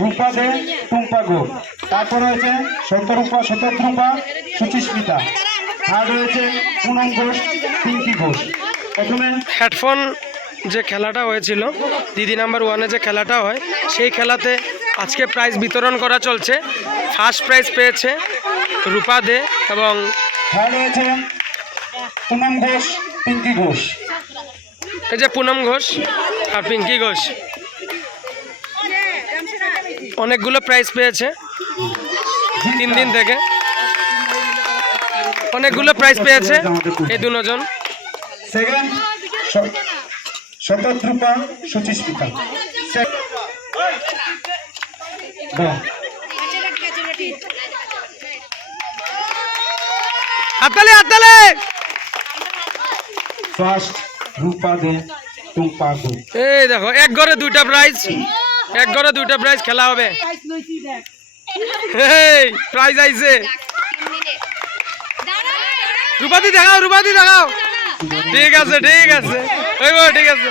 রূপা দে টুম্পা গো। তারপর রয়েছে শতরূপা শতদ্রূপা সুচিস্মিতা। আর রয়েছে পুনম ঘোষ পিঙ্কি ঘোষ। প্রথমে হেডফোন যে খেলাটা হয়েছিল দিদি নাম্বার ওয়ানে যে খেলাটা হয় সেই খেলাতে আজকে প্রাইজ বিতরণ করা চলছে। ফার্স্ট প্রাইজ পেয়েছে রূপা দে এবং রয়েছে পুনম ঘোষ পিঙ্কি ঘোষ। এই যে পুনম ঘোষ আর পিঙ্কি ঘোষ। অনেকগুলো প্রাইজ পেয়েছে। তিন দিন থেকে। অনেকগুলো প্রাইজ পেয়েছে এই দুজন। শতদ্রূপা সুচিস্মিতা গো হাততালি হাততালি! ফার্স্ট রূপা দে টুম্পা এই দেখো এক ঘরে দুইটা প্রাইজ এক ঘরে দুইটা প্রাইজ খেলা হবে এই প্রাইজ আইছে রূপাদি দেখাও রূপাদি দেখাও ঠিক আছে ঠিক আছে ওই গো, ঠিক আছে